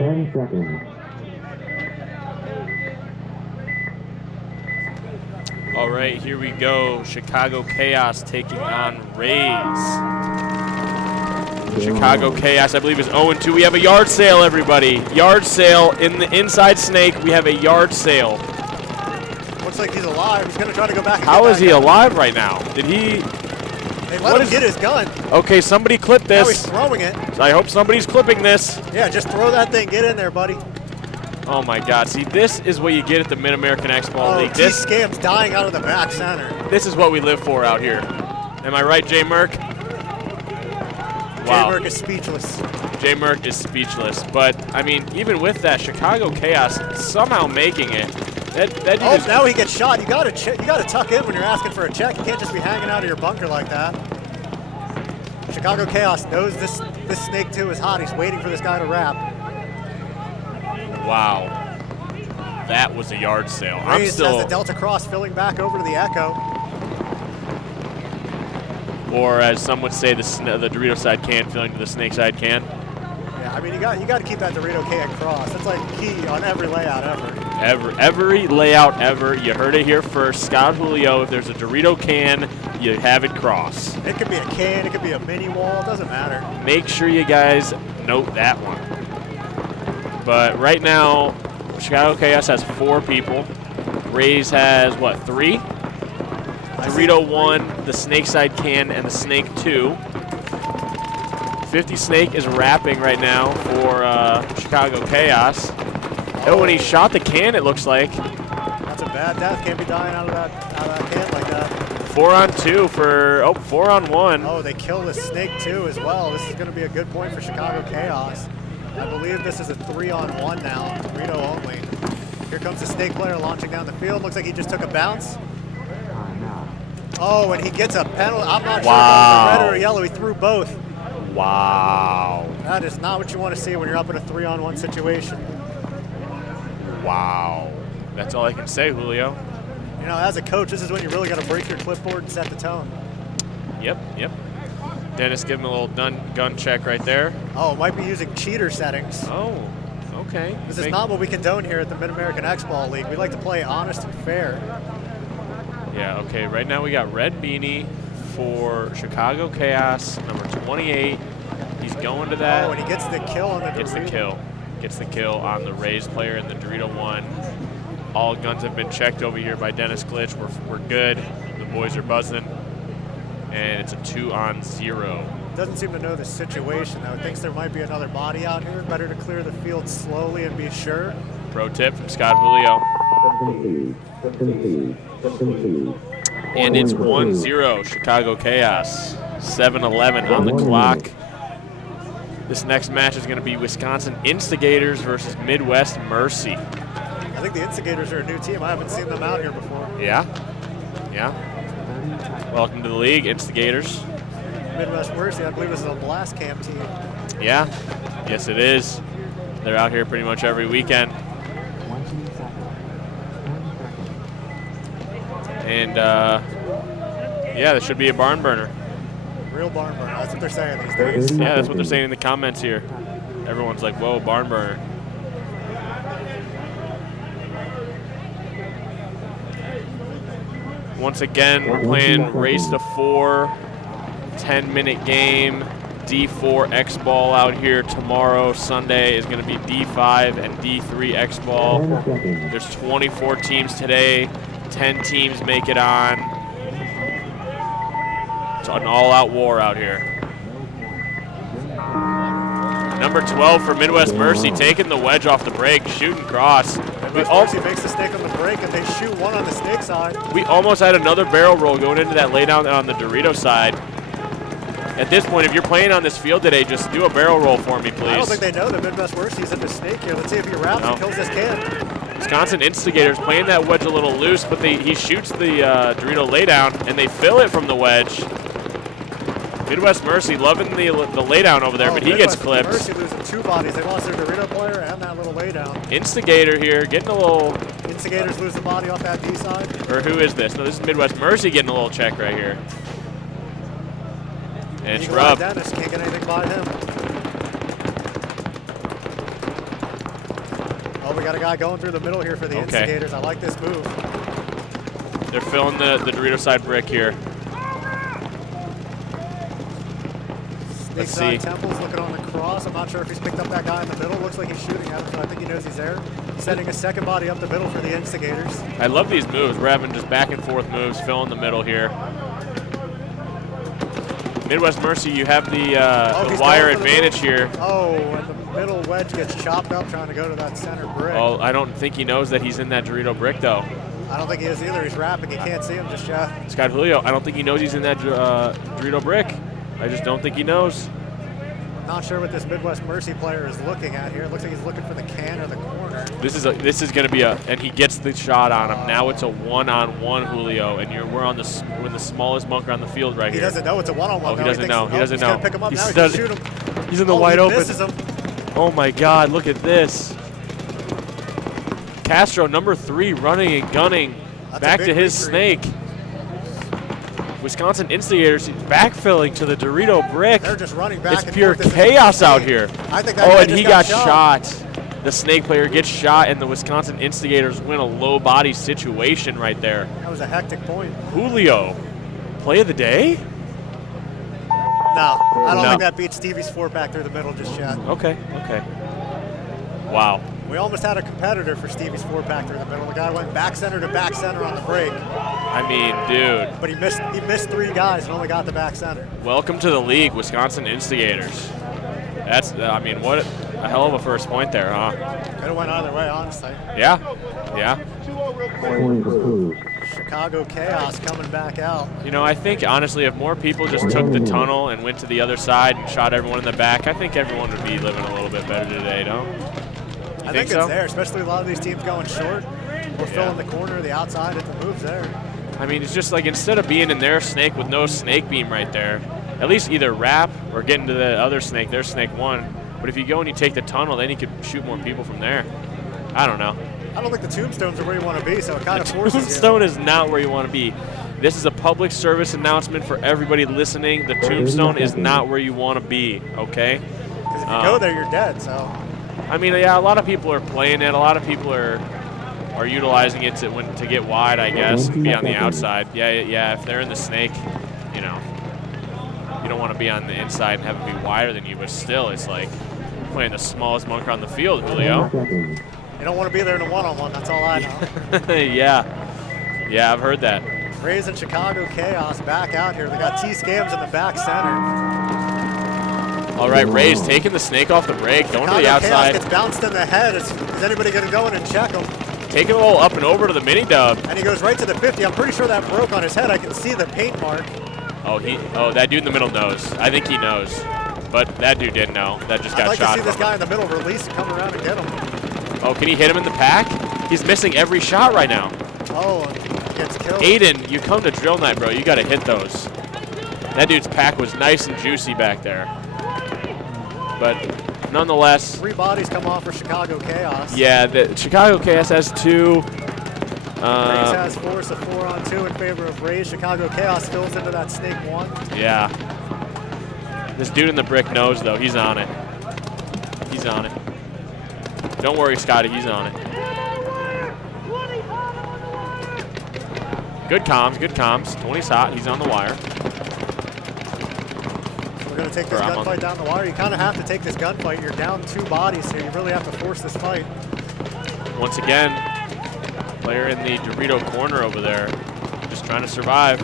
10 seconds. All right, here we go. Chicago Chaos taking on Raze. Chicago Chaos, I believe, is 0-2. We have a yard sale, everybody. Yard sale in the inside snake. We have a yard sale. Looks like he's alive. He's going to try to go back. How is he alive right now? Did he? They let him get his gun. Okay, somebody clip this. Now he's throwing it. I hope somebody's clipping this. Yeah, just throw that thing. Get in there, buddy. Oh my God! See, this is what you get at the Mid-American Xball League. This scam's dying out of the back center. This is what we live for out here. Am I right, J Merck? Wow. J Merck is speechless. J Merck is speechless. But I mean, even with that, Chicago Chaos somehow making it. Now he gets shot. You gotta tuck in when you're asking for a check. You can't just be hanging out of your bunker like that. Chicago Chaos knows this snake too is hot. He's waiting for this guy to wrap. Wow, that was a yard sale. Raze has the Delta Cross filling back over to the Echo. Or as some would say, the Dorito side can filling to the snake side can. Yeah, I mean you got to keep that Dorito can cross. That's like key on every layout ever. Every layout ever. You heard it here first. Scott Julio, if there's a Dorito can, you have it cross. It could be a can, it could be a mini wall, it doesn't matter. Make sure you guys note that one. But right now, Chicago Chaos has 4 people. Raze has, what, 3? Dorito 1, the Snake Side can, and the Snake 2. 50 Snake is wrapping right now for Chicago Chaos. Oh, and he shot the can, it looks like. That's a bad death. Can't be dying out of that can like that. 4-on-2 for, 4-on-1. Oh, they kill the Snake too as well. This is going to be a good point for Chicago Chaos. I believe this is a 3-on-1 now, Dorito only. Here comes the Snake player launching down the field. Looks like he just took a bounce. Oh, and he gets a penalty. I'm not sure if it was red or yellow. He threw both. Wow. That is not what you want to see when you're up in a 3-on-1 situation. Wow. That's all I can say, Julio. You know, as a coach, this is when you really got to break your clipboard and set the tone. Yep. Dennis, give him a little gun check right there. Oh, might be using cheater settings. Oh, okay. This is not what we condone here at the Mid-American Xball League. We like to play honest and fair. Yeah, okay. Right now we got Red Beanie for Chicago Chaos, number 28. He's going to that. Oh, and he gets the kill on the Dorito. Gets the kill on the Raze player in the Dorito 1. All guns have been checked over here by Dennis Glitch. We're good. The boys are buzzing. And it's a 2-on-0. Doesn't seem to know the situation, though. Thinks there might be another body out here. Better to clear the field slowly and be sure. Pro tip from Scott Julio. And it's 1-0, Chicago Chaos. 7-11 on the clock. This next match is going to be Wisconsin Instigators versus Midwest Mercy. I think the Instigators are a new team. I haven't seen them out here before. Yeah. Welcome to the league, Instigators. Midwest Mercy, I believe, this is a blast camp team. Yeah. Yes, it is. They're out here pretty much every weekend. And, yeah, this should be a barn burner. Real barn burner. That's what they're saying these days. Yeah, that's what they're saying in the comments here. Everyone's like, whoa, barn burner. Once again, we're playing Race to 4, 10-minute game. D4 X-Ball out here tomorrow. Sunday is going to be D5 and D3 X-Ball. There's 24 teams today. 10 teams make it on. It's an all-out war out here. Number 12 for Midwest Mercy, taking the wedge off the break, shooting cross. Midwest Mercy makes the snake on the break, and they shoot one on the snake side. We almost had another barrel roll going into that laydown on the Dorito side. At this point, if you're playing on this field today, just do a barrel roll for me, please. I don't think they know that Midwest Mercy's in the snake here. Let's see if he wraps and kills this can. Wisconsin Instigators playing that wedge a little loose, but he shoots the Dorito laydown, and they fill it from the wedge. Midwest Mercy loving the laydown over there, but he gets clipped. Mercy losing 2 bodies. They lost their Dorito player and that little laydown. Instigator here getting a little. Instigators lose the body off that D side. Or who is this? No, this is Midwest Mercy getting a little check right here. And Shrub. Dennis can't get anything by him. Oh, we got a guy going through the middle here for the Instigators. I like this move. They're filling the Dorito side brick here. Snake side Temple's looking on the cross. I'm not sure if he's picked up that guy in the middle. Looks like he's shooting at him, so I think he knows he's there. Sending a second body up the middle for the Instigators. I love these moves. We're having just back and forth moves, filling the middle here. Midwest Mercy, you have the wire advantage here. Oh, and the middle wedge gets chopped up trying to go to that center brick. Oh, I don't think he knows that he's in that Dorito brick, though. I don't think he is either. He's rapping. He can't see him just yet. Scott Julio, I don't think he knows he's in that Dorito brick. I just don't think he knows. Not sure what this Midwest Mercy player is looking at here. It looks like he's looking for the can or the corner. This is going to be and he gets the shot on him. Now it's a one-on-one, Julio, and we're in the smallest bunker on the field right here. He doesn't know it's a one-on-one. Oh, he doesn't know. He doesn't know. He's gonna pick him up now. He can shoot him. He's in the wide open. Misses him. Oh my God! Look at this. Castro, number 3, running and gunning back to his snake. Wisconsin Instigators backfilling to the Dorito brick. They're just running back. It's pure chaos out here. I think that and he got shot. The snake player gets shot, and the Wisconsin Instigators win a low body situation right there. That was a hectic point. Julio, play of the day? No, I don't think that beats Stevie's 4-pack through the middle just yet. Okay. Wow. We almost had a competitor for Stevie's 4-pack through the middle. The guy went back center to back center on the break. I mean, dude. But he missed 3 guys and only got the back center. Welcome to the league, Wisconsin Instigators. That's, I mean, what a hell of a first point there, huh? Could have went either way, honestly. Yeah. Chicago Chaos coming back out. You know, I think, honestly, if more people just took the tunnel and went to the other side and shot everyone in the back, I think everyone would be living a little bit better today, don't you? I think it's there, especially a lot of these teams going short. We're filling the corner or the outside if the move's there. I mean, it's just like instead of being in their snake with no snake beam right there, at least either wrap or get into the other snake, their snake 1. But if you go and you take the tunnel, then you could shoot more people from there. I don't know. I don't think the tombstones are where you want to be, so it kind of forces you. Tombstone is not where you want to be. This is a public service announcement for everybody listening. The tombstone is not where you want to be, okay? Because if you go there, you're dead, so. I mean, yeah, a lot of people are playing it. A lot of people are utilizing it to get wide, I guess, be on the outside. Yeah, if they're in the snake, you know, you don't want to be on the inside and have it be wider than you, but still, it's like playing the smallest bunker on the field, Julio. You don't want to be there in a one-on-one, that's all I know. Yeah, I've heard that. Raze and Chicago Chaos back out here. They got T-Scams in the back center. All right, Raze taking the snake off the break, going to the outside. Chaos gets bounced in the head. Is anybody going to go in and check him? Taking a little up and over to the mini dub. And he goes right to the 50. I'm pretty sure that broke on his head. I can see the paint mark. Oh, that dude in the middle knows. I think he knows. But that dude didn't know. That just got shot. I'd like to see this guy in the middle release and come around and get him. Oh, can he hit him in the pack? He's missing every shot right now. Oh, and he gets killed. Aiden, you come to drill night, bro. You got to hit those. That dude's pack was nice and juicy back there. But nonetheless. 3 bodies come off for Chicago Chaos. Yeah, the Chicago Chaos has 2. Raze has 4, so 4 on 2 in favor of Raze. Chicago Chaos fills into that snake 1. Yeah. This dude in the brick knows, though. He's on it. He's on it. Don't worry, Scotty. He's on it. Good comms, good comms. 20's hot. He's on the wire. We're going to take this gunfight down the wire. You kind of have to take this gunfight. You're down 2 bodies here. You really have to force this fight. Once again, player in the Dorito corner over there, just trying to survive.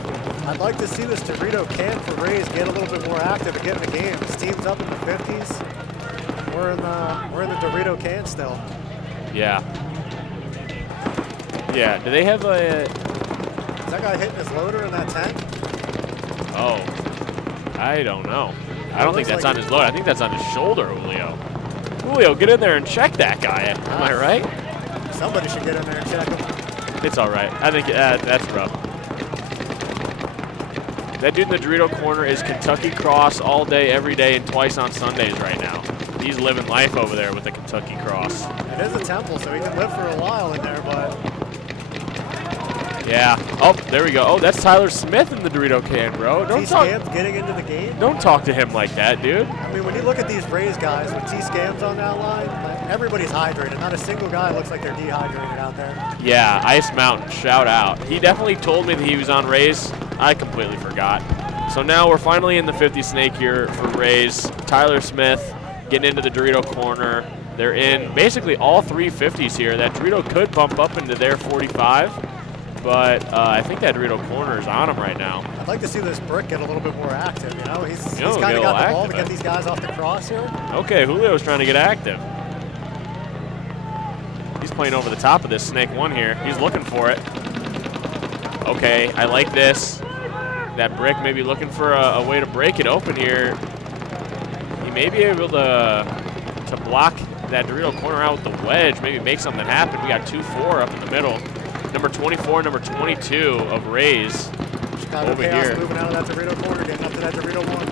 I'd like to see this Dorito can for Raze get a little bit more active and get in the game. This team's up in the 50s. We're in the Dorito can still. Yeah. Yeah. Do they have a? Is that guy hitting his loader in that tank? Oh, I don't know. I don't think that's on his load. I think that's on his shoulder, Julio. Julio, get in there and check that guy. Am I right? Somebody should get in there and check him. It's all right. I think that's rough. That dude in the Dorito corner is Kentucky Cross all day, every day, and twice on Sundays right now. He's living life over there with the Kentucky Cross. It is a temple, so he can live for a while in there, but... Yeah. Oh, there we go. Oh, that's Tyler Smith in the Dorito can, bro. T-Scams getting into the game. Don't talk to him like that, dude. I mean, when you look at these Raze guys with T-Scams on that line, everybody's hydrated. Not a single guy looks like they're dehydrated out there. Yeah, Ice Mountain, shout out. He definitely told me that he was on Raze. I completely forgot. So now we're finally in the 50 snake here for Raze. Tyler Smith getting into the Dorito corner. They're in basically all 3 50s here. That Dorito could bump up into their 45, but I think that Dorito corner is on him right now. I'd like to see this brick get a little bit more active. You know, he's Yo, kind of got the ball to active. get these guys off the cross here. Okay, Julio's trying to get active. He's playing over the top of this snake one here. He's looking for it. Okay, I like this. That brick may be looking for a way to break it open here. He may be able to block that Dorito corner out with the wedge, maybe make something happen. We got 2-4 up in the middle. Number 24, number 22 of Raze Chicago over Chaos here. moving out of that Dorito corner, getting up to that Dorito one.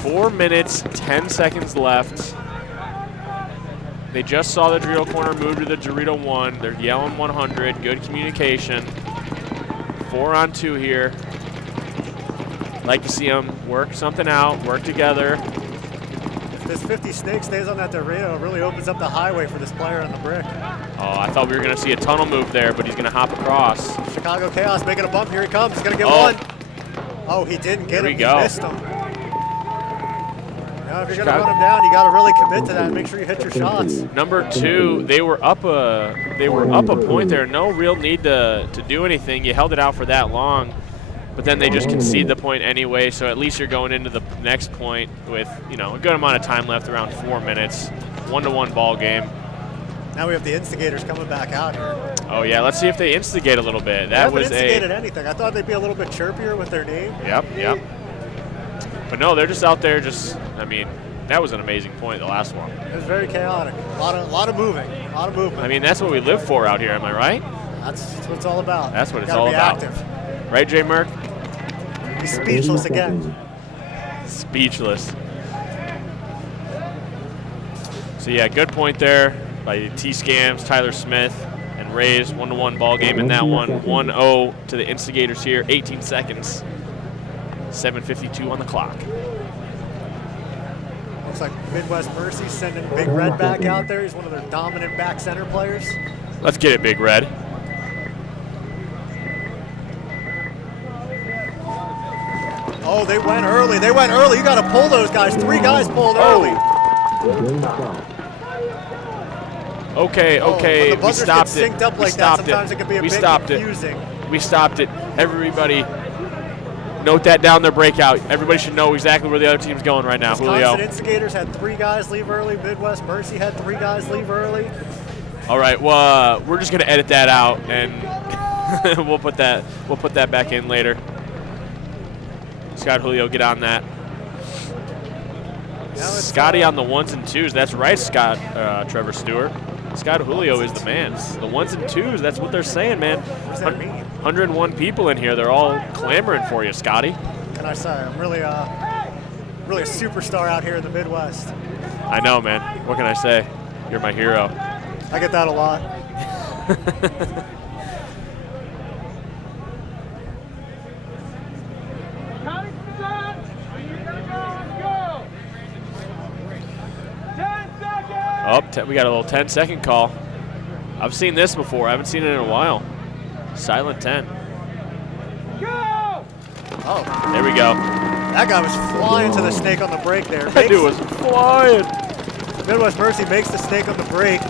4 minutes, 10 seconds left. They just saw the Dorito corner move to the Dorito 1. They're yelling 100. Good communication. 4 on 2 here. Like to see them work something out, work together. If this 50 snake stays on that Dorito, it really opens up the highway for this player on the brick. Oh, I thought we were going to see a tunnel move there, but he's going to hop across. Chicago Chaos making a bump. Here he comes. He's going to get Oh. one. Oh, he didn't get Here him. we go. He missed him. Now, if you're going to run him down, you got to really commit to that and make sure you hit your shots. Number 2, they were up a point there. No real need to do anything. You held it out for that long, but then they just concede the point anyway. So at least you're going into the next point with a good amount of time left, around 4 minutes. 1-1 ball game. Now we have the Instigators coming back out here. Oh yeah, let's see if they instigate a little bit. They haven't instigated anything. I thought they'd be a little bit chirpier with their name. Yep. But no, they're just out there. That was an amazing point, the last one. It was very chaotic. A lot of moving. I mean, that's what we live for out here. Am I right? That's what it's all about. That's what it's Gotta all be about. Active. Right, Jay Merck? He's speechless again. Speechless. So yeah, good point there by T-Scams, Tyler Smith, and Raze. 1-1 ball game in that one. 1-0 to the Instigators here. 18 seconds. 7:52 on the clock. Looks like Midwest Mercy sending Big Red back out there. He's one of their dominant back center players. Let's get it, Big Red. Oh, they went early. You got to pull those guys. 3 guys pulled early. Okay, when the we buzzers stopped get it. synced up We like that, stopped sometimes it can be a bit confusing. We stopped it. Everybody, note that down their breakout. Everybody should know exactly where the other team's going right now. Wisconsin Julio. Instigators had 3 guys leave early. Midwest Mercy had 3 guys leave early. All right, well, we're just gonna edit that out, and we'll put that back in later. Scott, Julio, get on that. Scotty on the 1s and 2s. That's right, Scott. Trevor Stewart. Scott Julio is the man. The 1s and 2s. That's what they're saying, man. What does that mean? 101 people in here. They're all clamoring for you, Scotty. And I say, I'm really a superstar out here in the Midwest. I know, man. What can I say? You're my hero. I get that a lot. Oh, we got a little 10-second call. I've seen this before. I haven't seen it in a while. Silent 10. Oh, There we go. that guy was flying to the snake on the break there. That dude was flying. Midwest Mercy makes the snake on the break.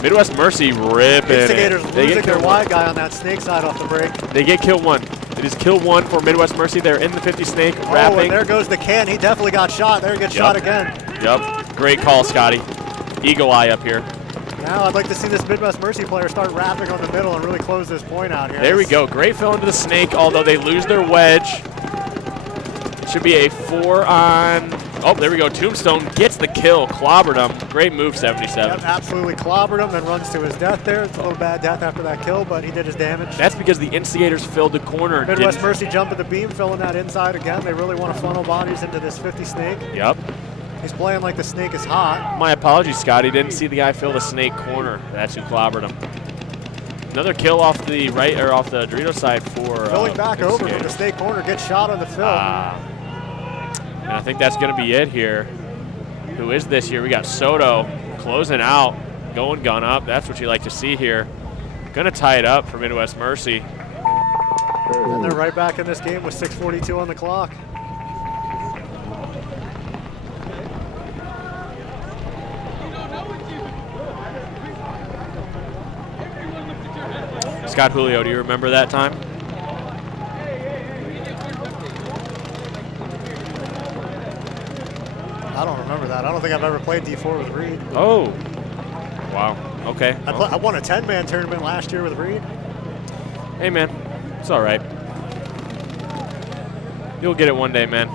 Midwest Mercy ripping Instigators it. They losing get their kill wide one. guy on that snake side off the break. They get kill 1. It is kill 1 for Midwest Mercy. They're in the 50 snake, Oh, wrapping. and there goes the can. He definitely got shot. There he gets shot again. Yep. Great call, Scotty. Eagle eye up here. Now I'd like to see this Midwest Mercy player start wrapping on the middle and really close this point out here. There we go. Great fill into the snake, although they lose their wedge. It should be a 4 on. Oh, there we go. Tombstone gets the kill. Clobbered him. Great move, 77. Yep, absolutely clobbered him, then runs to his death there. It's a little bad death after that kill, but he did his damage. That's because the Instigators filled the corner. Midwest Mercy jumping the beam, filling that inside again. They really want to funnel bodies into this 50 snake. Yep. He's playing like the snake is hot. My apologies, Scotty. Didn't see the guy fill the snake corner. That's who clobbered him. Another kill off the right, or off the Dorito side for Filling back over from Instigators. the snake corner, gets shot on the fill. And I think that's going to be it here. Who is this here? We got Soto closing out, going gun up. That's what you like to see here. Going to tie it up for Midwest Mercy. And they're right back in this game with 6:42 on the clock. Scott Julio, do you remember that time? I don't remember that. I don't think I've ever played D4 with Reed. Oh, wow. Okay. I won a 10-man tournament last year with Reed. Hey, man. It's all right. You'll get it one day, man.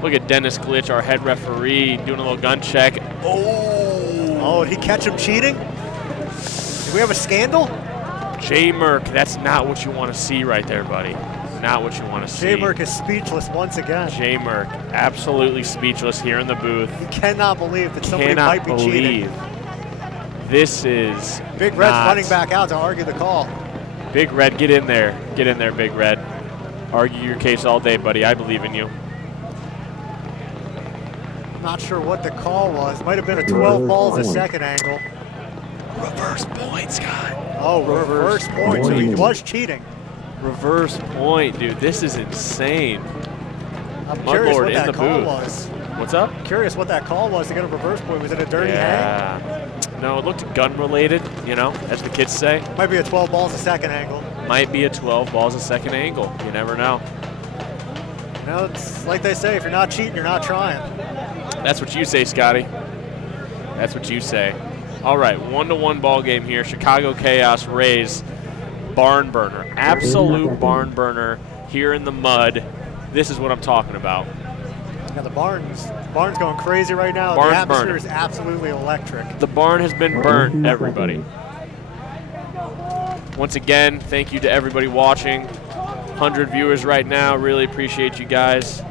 Look at Dennis Glitch, our head referee, doing a little gun check. Oh, did he catch him cheating? Did we have a scandal? J-Merc, that's not what you want to see right there, buddy. Not what you want to see. J-Merc is speechless once again. J-Merc, absolutely speechless here in the booth. He cannot believe that somebody might be cheating. This is Big Red's running back out to argue the call. Big Red, get in there. Get in there, Big Red. Argue your case all day, buddy. I believe in you. Not sure what the call was. Might have been a 12 balls a second angle. Reverse point, Scott. Oh, reverse point. So he was cheating. Reverse point, dude. This is insane. I'm curious Mudlord what in that the call booth. was. What's up? Curious what that call was to get a reverse point. Was it a dirty hang? No, it looked gun-related, you know, as the kids say. Might be a 12 balls a second angle. Might be a 12 balls a second angle. You never know. You know, it's like they say, if you're not cheating, you're not trying. That's what you say, Scotty. That's what you say. All right, 1-1 ball game here. Chicago Chaos, Raze, barn burner. Absolute barn burner here in the mud. This is what I'm talking about. Yeah, the barn's going crazy right now. Barn's the atmosphere burning. is absolutely electric. The barn has been burnt, everybody. Once again, thank you to everybody watching. 100 viewers right now. Really appreciate you guys.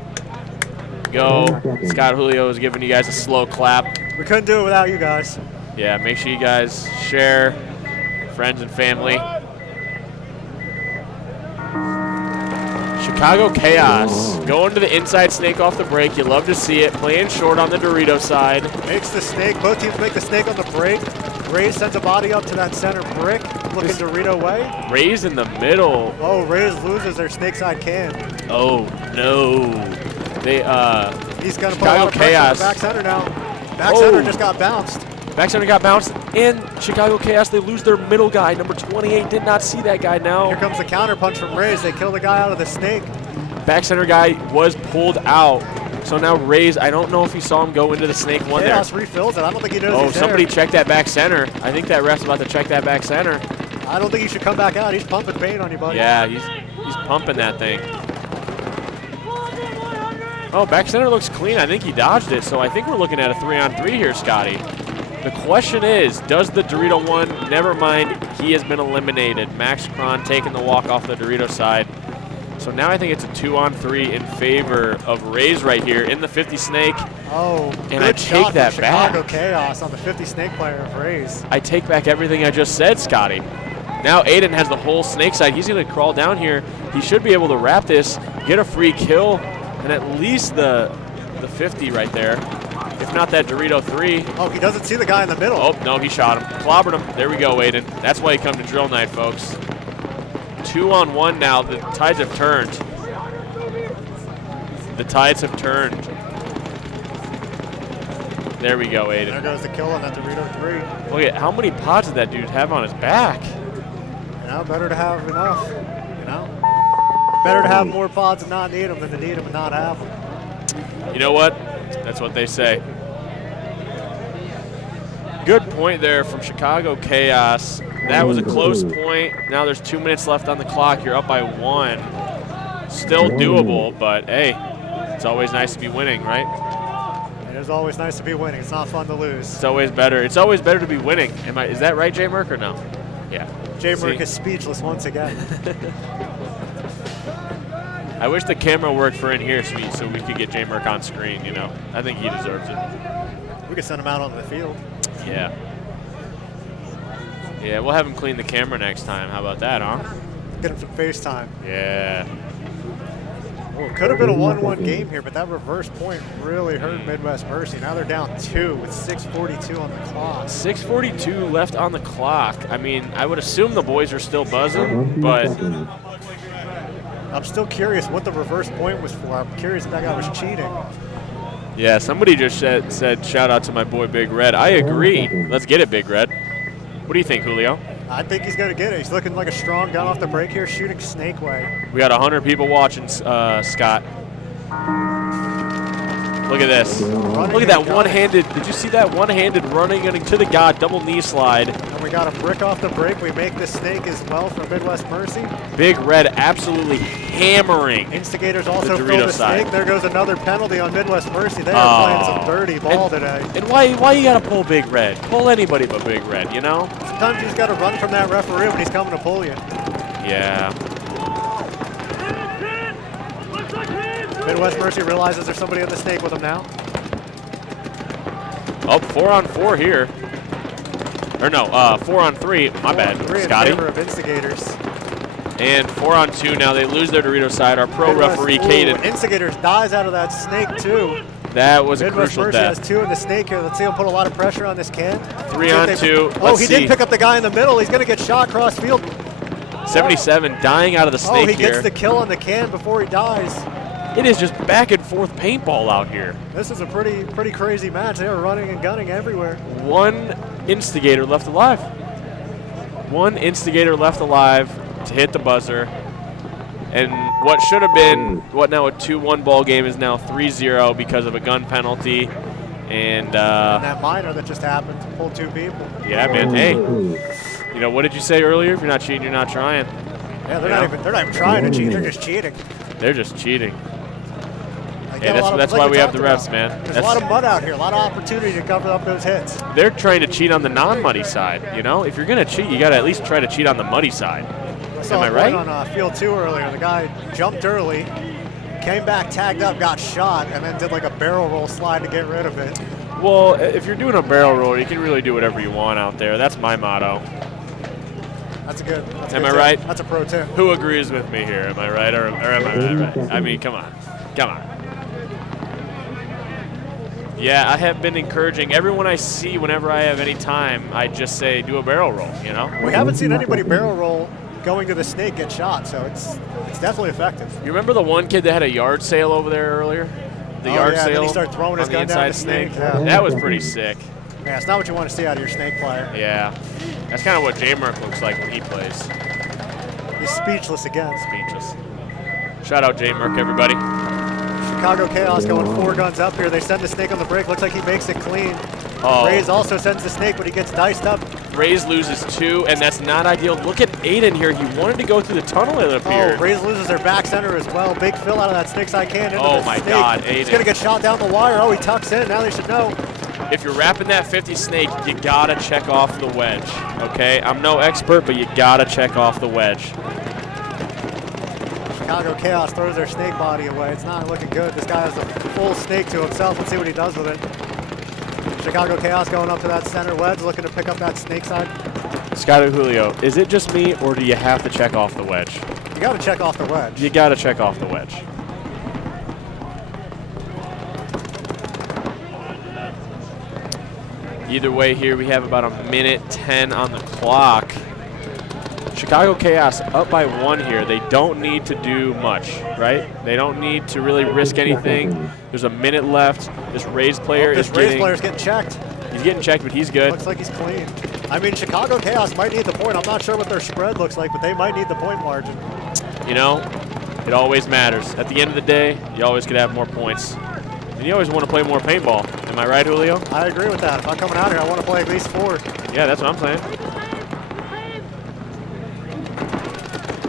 Go. Scott Julio is giving you guys a slow clap. We couldn't do it without you guys. Yeah, make sure you guys share, friends and family. Chicago Chaos going to the inside snake off the break. You love to see it. Playing short on the Dorito side. Makes the snake. Both teams make the snake on the break. Raze sends a body up to that center brick. Looking Dorito way. Raze in the middle. Oh, Raze loses their snake side can. Oh, no. They, He's going to put a lot of pressure on the back center now. Back center just got bounced. Back center got bounced. And Chicago Chaos, they lose their middle guy. Number 28 did not see that guy now. Here comes the counter punch from Raze. They kill the guy out of the snake. Back center guy was pulled out. So now Raze, I don't know if you saw him go into the snake one there. Chaos refills it. I don't think he knows he's somebody there. check that back center. I think that ref's about to check that back center. I don't think he should come back out. He's pumping paint on you, buddy. Yeah, he's pumping that thing. Oh, back center looks clean. I think he dodged it. So I think we're looking at a 3-on-3 here, Scotty. The question is, does the Dorito one, never mind, he has been eliminated. Max Cron taking the walk off the Dorito side. So now I think it's a 2-on-3 in favor of Raze right here in the 50 snake. Oh, and I take that back. Chicago Chaos on the 50 snake player of Raze. I take back everything I just said, Scotty. Now Aiden has the whole snake side. He's going to crawl down here. He should be able to wrap this, get a free kill, and at least the 50 right there. If not that Dorito 3. Oh, he doesn't see the guy in the middle. Oh, no, he shot him. Clobbered him. There we go, Aiden. That's why you come to drill night, folks. 2-on-1 now. The tides have turned. The tides have turned. There we go, Aiden. There goes the kill on that Dorito 3. Look at how many pods did that dude have on his back? You know, better to have enough. You know? Better to have more pods and not need them than to need them and not have them. You know what? That's what they say. Good point there from Chicago Chaos. That was a close point. Now there's 2 minutes left on the clock. You're up by 1. Still doable, but hey, it's always nice to be winning, right? It is always nice to be winning. It's not fun to lose. It's always better. It's always better to be winning. Is that right, J-Merc, or no? Yeah. J-Merc is speechless once again. I wish the camera worked for in here so we could get J-Merc on screen, you know. I think he deserves it. We could send him out on the field. Yeah. Yeah, we'll have him clean the camera next time. How about that, huh? Get him some FaceTime. Yeah. Well, it could have been a 1-1 game here, but that reverse point really hurt Midwest Mercy. Now they're down 2 with 6:42 on the clock. 6:42 left on the clock. I mean, I would assume the boys are still buzzing, but I'm still curious what the reverse point was for. I'm curious if that guy was cheating. yeah, somebody just said shout out to my boy Big Red. I agree. Let's get it, Big Red. What do you think, Julio? I think he's going to get it. He's looking like a strong gun off the break here, shooting snake way. We got 100 people watching, Scott. Look at this. Look at that one-handed. Did you see that one-handed running to the god, double knee slide? And we got a brick off the break. We make the snake as well for Midwest Mercy. Big Red absolutely hammering. Instigators also the fill Dorito the side. snake. There goes another penalty on Midwest Mercy. They are playing some dirty ball today. And why you gotta pull Big Red? Pull anybody but Big Red, you know? Sometimes you just got to run from that referee when he's coming to pull you. Yeah. Midwest Mercy realizes there's somebody on the snake with him now. Oh, 4-on-4 here. Or no, 4-on-3. My bad, 4-on-3 Scotty. in favor of Instigators. And 4-on-2 now. They lose their Dorito side. Our pro Midwest, referee, Caden. Instigators dies out of that snake too. That was a Midwest crucial Mercy death. has 2 in the snake here. Let's see him put a lot of pressure on this can. 3-on-2. Oh, he did pick up the guy in the middle. He's going to get shot cross field. 77 dying out of the snake he here. gets the kill on the can before he dies. It is just back and forth paintball out here. This is a pretty crazy match. They are running and gunning everywhere. One Instigator left alive. One Instigator left alive to hit the buzzer. And what should have been, what now a 2-1 ball game is now 3-0 because of a gun penalty. And that minor that just happened to pull 2 people. yeah, man. Hey, you know what did you say earlier? If you're not cheating, you're not trying. Yeah, they're not even trying to cheat. They're just cheating. They're just cheating. Like, Hey, that's why we have the refs, man. There's a lot of mud out here, a lot of opportunity to cover up those hits. They're trying to cheat on the non-muddy side. You know, if you're gonna cheat, you gotta at least try to cheat on the muddy side. Am I right? On field 2 earlier, the guy jumped early, came back, tagged up, got shot, and then did like a barrel roll slide to get rid of it. Well, if you're doing a barrel roll, you can really do whatever you want out there. That's my motto. That's a good. Am I right? That's a pro tip. Who agrees with me here? Am I right or am I not right? I mean, come on. Come on. Yeah, I have been encouraging everyone I see whenever I have any time, I just say do a barrel roll, you know? We haven't seen anybody barrel roll going to the snake get shot, so it's definitely effective. You remember the one kid that had a yard sale over there earlier? The yard yeah, sale. And then he started throwing his on the gun down inside the snake. Yeah. That was pretty sick. Yeah, it's not what you want to see out of your snake player. Yeah. That's kind of what J-Merc looks like when he plays. He's speechless again. Speechless. Shout out J-Merc, everybody. Chicago Chaos going 4 guns up here. They send the snake on the break. Looks like he makes it clean. Oh. Raze also sends the snake, but he gets diced up. Raze loses 2, and that's not ideal. Look at Aiden here. He wanted to go through the tunnel, it appeared. Oh, Raze loses their back center as well. Big fill out of that snake side can into Oh the my snake. God, He's Aiden. going to get shot down the wire. Oh, he tucks in. Now they should know. If you're wrapping that 50 snake, you gotta check off the wedge, okay? I'm no expert, but you gotta check off the wedge. Chicago Chaos throws their snake body away. It's not looking good. This guy has a full snake to himself. Let's see what he does with it. Chicago Chaos going up to that center wedge, looking to pick up that snake side. Scott and Julio, is it just me, or do you have to check off the wedge? You got to check off the wedge. You gotta check off the wedge. Either way here, we have about a minute 10 on the clock. Chicago Chaos up by 1 here. They don't need to do much, right? They don't need to really risk anything. There's a minute left. This Raze player is This Raze player's getting checked. He's getting checked, but he's good. Looks like he's clean. I mean, Chicago Chaos might need the point. I'm not sure what their spread looks like, but they might need the point margin. You know, it always matters. At the end of the day, you always could have more points. And you always want to play more paintball. Am I right, Julio? I agree with that. If I'm coming out here, I want to play at least 4. Yeah, that's what I'm saying.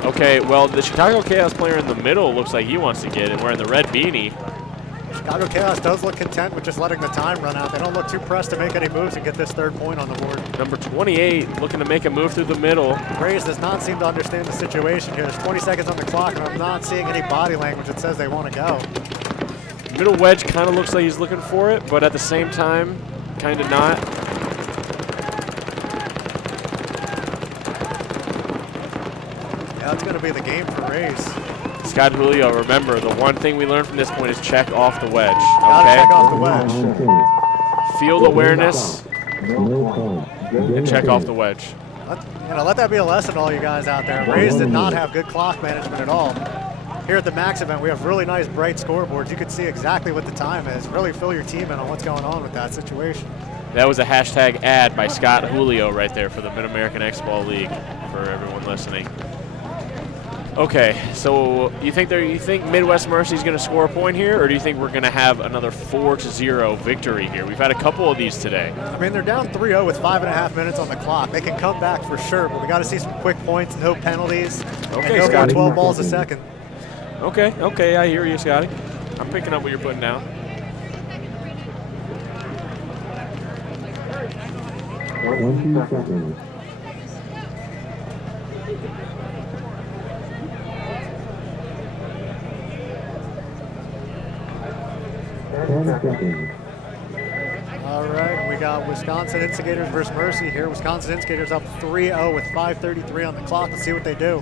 Okay, well, the Chicago Chaos player in the middle looks like he wants to get it, wearing the red beanie. Chicago Chaos does look content with just letting the time run out. They don't look too pressed to make any moves and get this 3rd point on the board. Number 28 looking to make a move through the middle. Raze does not seem to understand the situation here. There's 20 seconds on the clock, and I'm not seeing any body language that says they want to go. Middle wedge kind of looks like he's looking for it, but at the same time, kind of not. Yeah, that's going to be the game for Raze. Scott Julio, remember, the one thing we learned from this point is check off the wedge, Gotta okay? check off the wedge. Field awareness and check off the wedge. Let that be a lesson to all you guys out there. Raze did not have good clock management at all. Here at the Max event, we have really nice bright scoreboards. You can see exactly what the time is. Really fill your team in on what's going on with that situation. That was a hashtag ad by Scott Julio right there for the Mid-American Xball League for everyone listening. Okay, so you think Midwest Mercy is going to score a point here, or do you think we're going to have another 4-0 victory here? We've had a couple of these today. I mean, they're down 3-0 with 5.5 minutes on the clock. They can come back for sure, but we got to see some quick points, no penalties, okay, and no more Scotty. 12 balls a second. Okay, I hear you, Scotty. I'm picking up what you're putting down. All right, we got Wisconsin Instigators versus Mercy here. Wisconsin Instigators up 3-0 with 5:33 on the clock. Let's see what they do.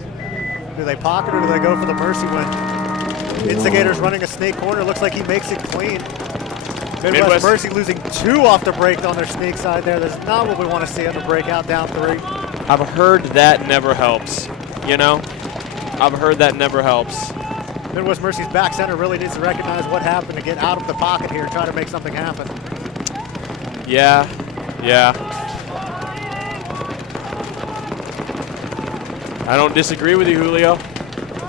Do they pocket or do they go for the Mercy win? Instigators running a snake corner. Looks like he makes it clean. Midwest Mercy losing 2 off the break on their snake side there. That's not what we want to see on the breakout, down 3. I've heard that never helps, you know? I've heard that never helps. Midwest Mercy's back center really needs to recognize what happened to get out of the pocket here and try to make something happen. Yeah. I don't disagree with you, Julio.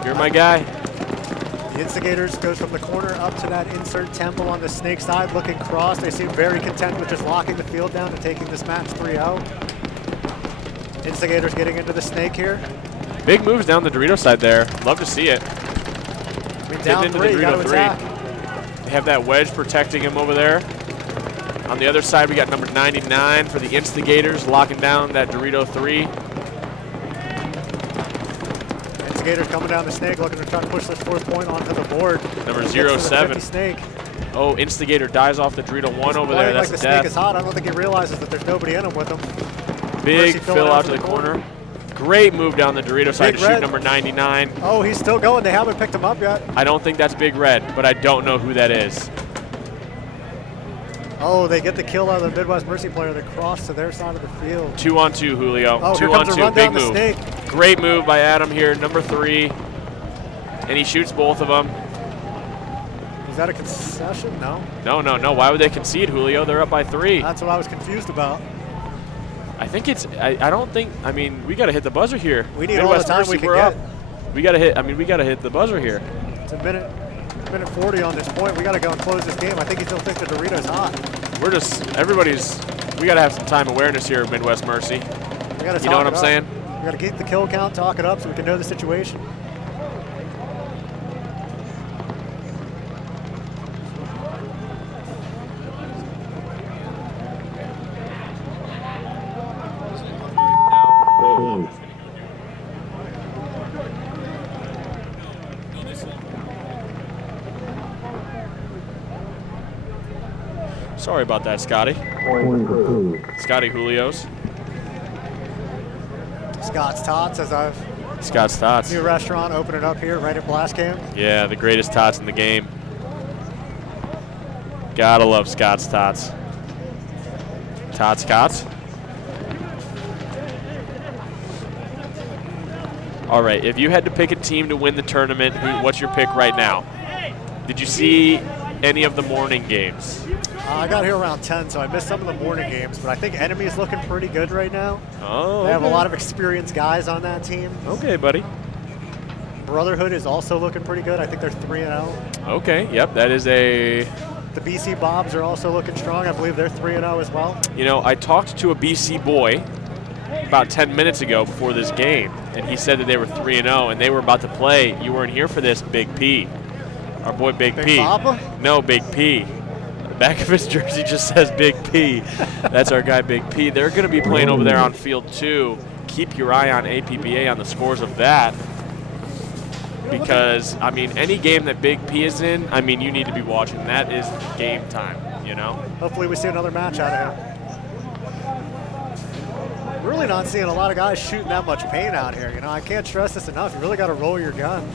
You're my guy. The Instigators goes from the corner up to that insert temple on the snake side, looking cross. They seem very content with just locking the field down and taking this match 3-0. Instigators getting into the snake here. Big moves down the Dorito side there. Love to see it. I mean, down 3, you got to attack. They have that wedge protecting him over there. On the other side, we got number 99 for the Instigators, locking down that Dorito 3. Instigators coming down the snake, looking to try to push this 4th point onto the board. Number 07. Snake. Oh, Instigator dies off the Dorito 1 over there. That's like the death. snake is hot. I don't think he realizes that there's nobody in him with him. Big fill out to the corner. Great move down the Dorito side to shoot number 99. Oh, he's still going. They haven't picked him up yet. I don't think that's Big Red, but I don't know who that is. Oh, they get the kill out of the Midwest Mercy player that crossed to their side of the field. 2-on-2, Julio. Oh, 2-on-2, big move. Snake. Great move by Adam here, number 3. And he shoots both of them. Is that a concession? No. No. Why would they concede, Julio? They're up by 3. That's what I was confused about. I think it's, I don't think, I mean, we got to hit the buzzer here. We need all the time we can get. We got to hit, we got to hit the buzzer here. It's a minute 40 on this point. We got to go and close this game. I think you still think the Dorito's hot. We're just, we got to have some time awareness here at Midwest Mercy. We gotta you know what I'm saying? We got to keep the kill count, talk it up so we can know the situation. Sorry about that, Scotty. Scotty Julio's. Scott's Tots, Scott's Tots. New restaurant opening up here right at Blast Camp. Yeah, the greatest tots in the game. Gotta love Scott's Tots. Tots Cots. All right, if you had to pick a team to win the tournament, what's your pick right now? Did you see any of the morning games? I got here around 10, so I missed some of the morning games, but I think Enemy is looking pretty good right now. Oh, They have a lot of experienced guys on that team. Okay, buddy. Brotherhood is also looking pretty good. I think they're 3-0. Okay, yep, that is a... The BC Bobs are also looking strong. I believe they're 3-0 as well. You know, I talked to a BC boy about 10 minutes ago before this game, and he said that they were 3-0, and they were about to play. You weren't here for this, Big P. Our boy Big P. Papa? No, Big P. Back of his jersey just says Big P. That's our guy, Big P. They're going to be playing over there on field 2. Keep your eye on APBA on the scores of that. Because, I mean, any game that Big P is in, I mean, you need to be watching. That is game time, you know? Hopefully we see another match out of him. Really not seeing a lot of guys shooting that much paint out here. You know, I can't stress this enough. You really got to roll your gun.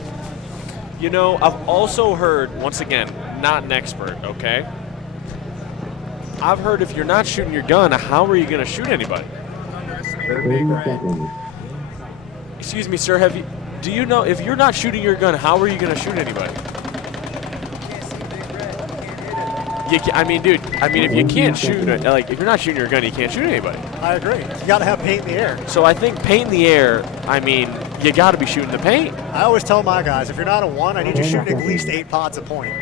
You know, I've also heard, once again, not an expert, okay? I've heard if you're not shooting your gun, how are you going to shoot anybody? Excuse me, sir, do you know, if you're not shooting your gun, how are you going to shoot anybody? I mean, dude, if you can't shoot, like, if you're not shooting your gun, you can't shoot anybody. I agree. You got to have paint in the air. So I think paint in the air, I mean, you got to be shooting the paint. I always tell my guys, if you're not a 1, I need you shooting at least 8 pods a point.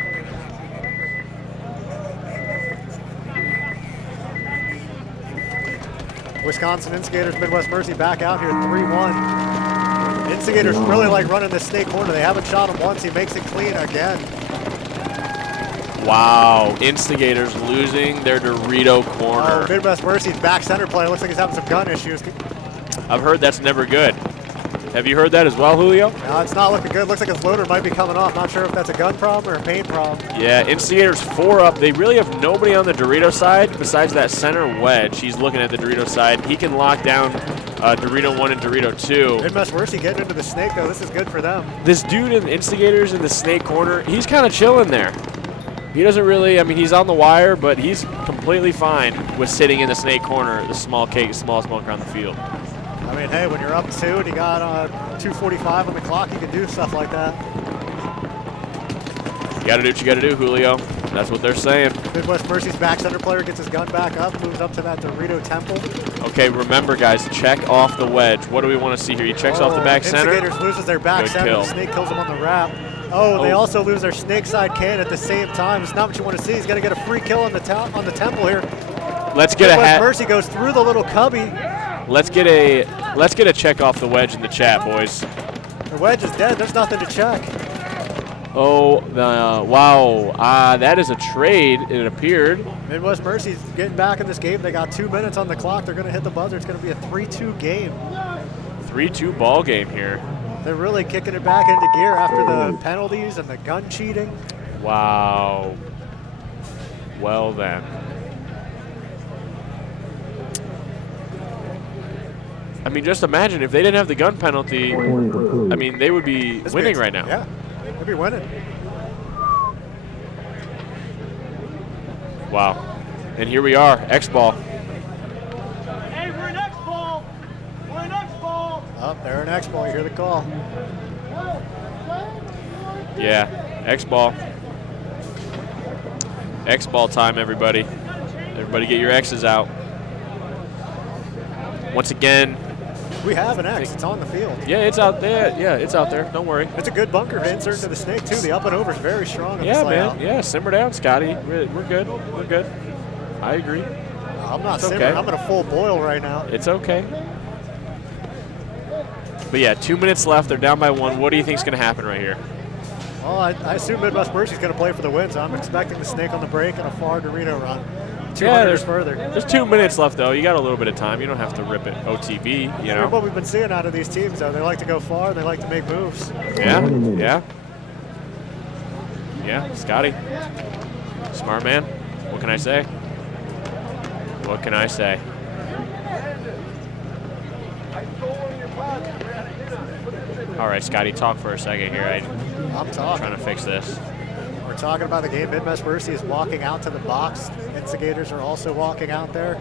Wisconsin Instigators, Midwest Mercy back out here 3-1. Instigators really like running this snake corner. They haven't shot him once. He makes it clean again. Wow, Instigators losing their Dorito corner. Midwest Mercy's back center player looks like he's having some gun issues. I've heard that's never good. Have you heard that as well, Julio? No, it's not looking good. Looks like his loader might be coming off. Not sure if that's a gun problem or a paint problem. Yeah, Instigators 4 up. They really have nobody on the Dorito side besides that center wedge. He's looking at the Dorito side. He can lock down Dorito 1 and Dorito 2. Midwest Mercy getting into the snake, though. This is good for them. This dude in Instigators in the snake corner, he's kind of chilling there. He doesn't really, I mean, he's on the wire, but he's completely fine with sitting in the snake corner, the small smoker on the field. I mean, hey, when you're up 2 and you got 2:45 on the clock, you can do stuff like that. You got to do what you got to do, Julio. That's what they're saying. Midwest Mercy's back center player gets his gun back up, moves up to that Dorito temple. Okay, remember, guys, check off the wedge. What do we want to see here? He checks off the back center. Instigators loses their back Good center. kill. The snake kills him on the wrap. Oh, they also lose their snake side can at the same time. It's not what you want to see. He's going to get a free kill on the temple here. Let's get a hat. Mercy goes through the little cubby. Let's get a check off the wedge in the chat, boys. The wedge is dead. There's nothing to check. Oh, wow. That is a trade, it appeared. Midwest Mercy's getting back in this game. They got 2 minutes on the clock. They're going to hit the buzzer. It's going to be a 3-2 game. 3-2 ball game here. They're really kicking it back into gear after the penalties and the gun cheating. Wow. Well then. I mean, just imagine if they didn't have the gun penalty, I mean, they would be winning right now. Yeah, they'd be winning. Wow. And here we are, Xball. Hey, we're in Xball. We're in Xball. Oh, they're in Xball. You hear the call. Yeah, Xball. Xball time, everybody. Everybody get your X's out. Once again. We have an X. It's on the field. Yeah, it's out there. Yeah, it's out there. Don't worry. It's a good bunker to insert into the snake, too. The up and over is very strong on yeah, this man. layout. Yeah, simmer down, Scotty. We're good. We're good. I agree. I'm not It's simmering. okay. I'm in a full boil right now. It's okay. But yeah, 2 minutes left. They're down by 1. What do you think is going to happen right here? Well, I assume Midwest Mercy's going to play for the win, so I'm expecting the snake on the break and a far Dorito run. 200 further. There's 2 minutes left, though. You got a little bit of time. You don't have to rip it OTB, you know. What we've been seeing out of these teams, though, they like to go far. They like to make moves. Yeah, yeah. Yeah, Scotty. Smart man. What can I say? What can I say? All right, Scotty, talk for a second here. I'm talking. Trying to fix this. We're talking about the game. Midwest Mercy is walking out to the box. Instigators are also walking out there.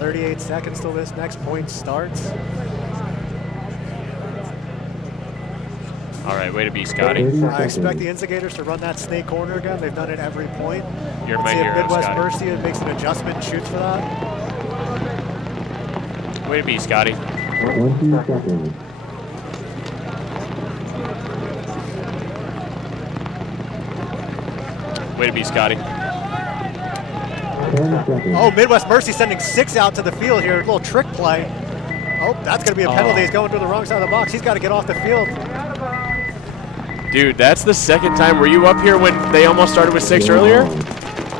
38 seconds till this next point starts. All right, way to be, Scotty. I expect the Instigators to run that snake corner again. They've done it every point. You're Let's my see if hero, Midwest Scotty. Mercy makes an adjustment and shoots for that. Way to be, Scotty. 20 seconds. Way to be, Scotty. 10 seconds. Oh, Midwest Mercy sending 6 out to the field here. A little trick play. Oh, that's going to be a penalty. He's going to the wrong side of the box. He's got to get off the field. Dude, that's the second time. Were you up here when they almost started with 6 earlier?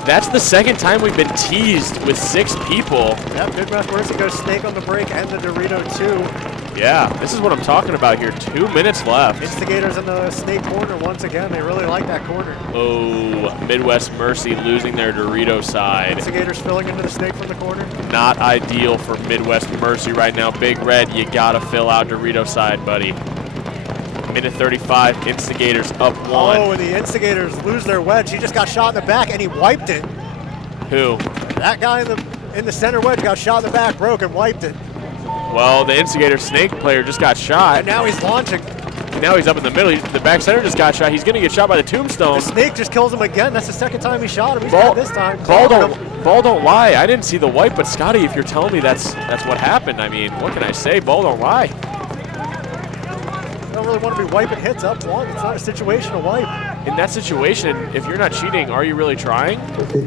That's the second time we've been teased with 6 people. Yep, Midwest Mercy goes snake on the break and the Dorito 2. Yeah, this is what I'm talking about here. 2 minutes left. Instigators in the snake corner once again. They really like that corner. Oh, Midwest Mercy losing their Dorito side. Instigators filling into the snake from the corner. Not ideal for Midwest Mercy right now. Big Red, you gotta fill out Dorito side, buddy. Minute 35, Instigators up 1. Oh, and the Instigators lose their wedge. He just got shot in the back, and he wiped it. Who? That guy in the center wedge got shot in the back, broke, and wiped it. Well, the Instigator Snake player just got shot. And now he's launching. Now he's up in the middle. The back center just got shot. He's going to get shot by the Tombstone. The Snake just kills him again. That's the second time he shot him. He's dead this time. Ball don't lie. I didn't see the wipe, but Scotty, if you're telling me that's what happened, I mean, what can I say? Ball don't lie. I don't really want to be wiping hits up 1. It's not a situational wipe. In that situation, if you're not cheating, are you really trying?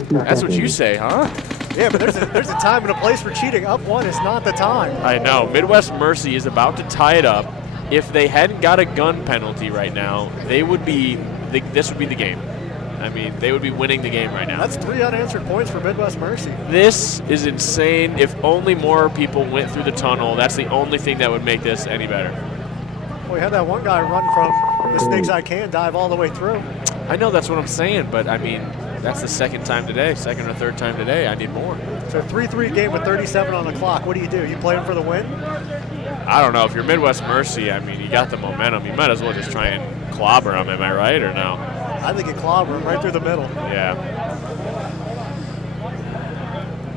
That's what you say, huh? Yeah, but there's a time and a place for cheating. Up 1 is not the time. I know. Midwest Mercy is about to tie it up. If they hadn't got a gun penalty right now, this would be the game. I mean, they would be winning the game right now. That's 3 unanswered points for Midwest Mercy. This is insane. If only more people went through the tunnel, that's the only thing that would make this any better. Well, we had that one guy run from the Snake's Eye Can dive all the way through. I know that's what I'm saying, but I mean, that's the second or third time today. I need more. So 3-3 game with 37 on the clock. What do? You play him for the win? I don't know. If you're Midwest Mercy, I mean, you got the momentum. You might as well just try and clobber them. Am I right or no? I think you clobber him right through the middle. Yeah.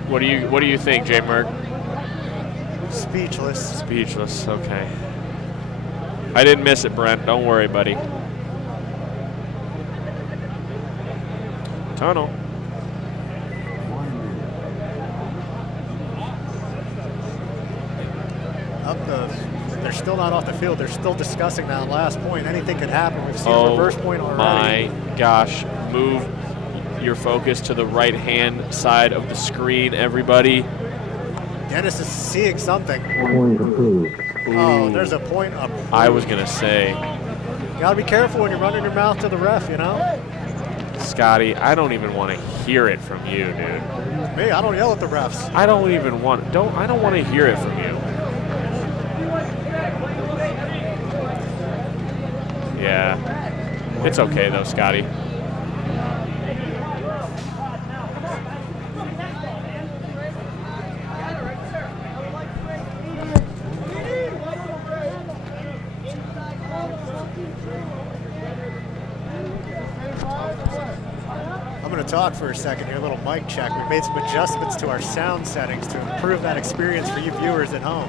What do you think, J. Merck? Speechless. Speechless. Okay. I didn't miss it, Brent. Don't worry, buddy. Tunnel. They're still not off the field. They're still discussing that last point. Anything could happen. We've seen a reverse point already. My gosh. Move your focus to the right-hand side of the screen, everybody. Dennis is seeing something. Point approved. Oh, there's a point up. I was going to say. You got to be careful when you're running your mouth to the ref, you know? Scotty, I don't even want to hear it from you, dude. Me, I don't yell at the refs. I don't want to hear it from you. Yeah. It's okay though, Scotty. I'm going to talk for a second here, a little mic check. We made some adjustments to our sound settings to improve that experience for you viewers at home.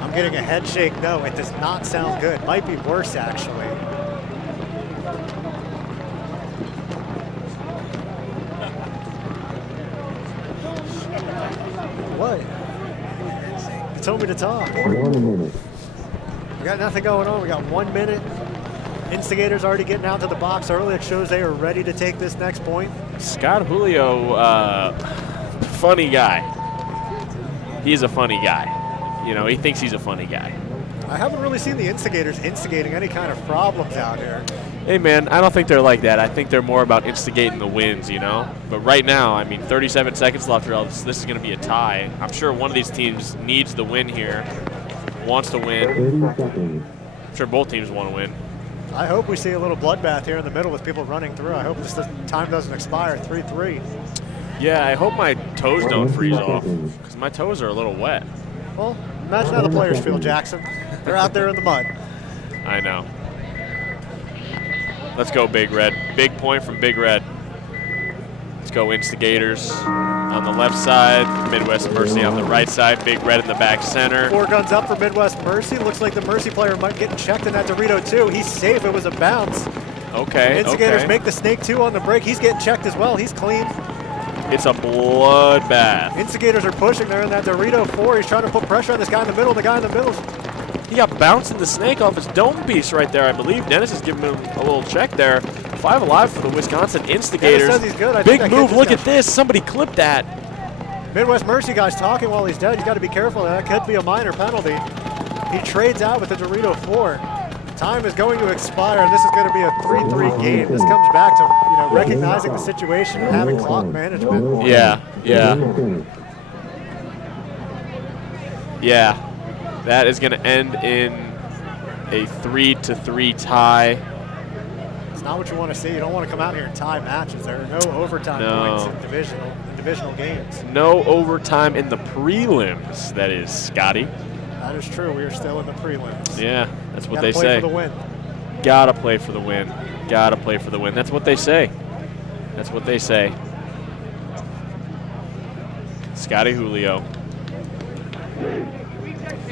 I'm getting a head shake. No, it does not sound good. Might be worse, actually. What? You told me to talk. 1 minute. We got nothing going on. We got 1 minute. Instigators already getting out to the box early. It shows they are ready to take this next point. Scott Julio, funny guy. He's a funny guy. You know, he thinks he's a funny guy. I haven't really seen the Instigators instigating any kind of problems out here. Hey, man, I don't think they're like that. I think they're more about instigating the wins, you know? But right now, I mean, 37 seconds left, or else this is going to be a tie. I'm sure one of these teams needs the win here, wants to win. 30 seconds. I'm sure both teams want to win. I hope we see a little bloodbath here in the middle with people running through. I hope this time doesn't expire. 3-3. Yeah, I hope my toes don't freeze off, because my toes are a little wet. Well, imagine how the players feel, Jackson. They're out there in the mud. I know. Let's go, Big Red. Big point from Big Red. Let's go, Instigators on the left side, Midwest Mercy on the right side, Big Red in the back center. 4 guns up for Midwest Mercy. Looks like the Mercy player might get checked in that Dorito too. He's safe. It was a bounce. Okay, Instigators okay. make the Snake 2 on the break. He's getting checked as well. He's clean. It's a bloodbath. Instigators are pushing there in that Dorito 4. He's trying to put pressure on this guy in the middle. The guy in the middle. He got bouncing the Snake off his dome piece right there, I believe. Dennis is giving him a little check there. 5 alive for the Wisconsin Instigators. Dennis says he's good. Big move. Look at this. Somebody clipped that. Midwest Mercy guy's talking while he's dead. You got to be careful. That could be a minor penalty. He trades out with the Dorito 4. Time is going to expire, and this is going to be a 3-3 game. This comes back to recognizing the situation and having clock management. Yeah. That is going to end in a 3-3 tie. It's not what you want to see. You don't want to come out here and tie matches. There are no overtime points in divisional games. No overtime in the prelims, that is, Scotty. That is true. We are still in the prelims. Yeah, that's what Gotta they play say. for the win. Gotta play for the win. Gotta play for the win. That's what they say. That's what they say. Scotty Julio.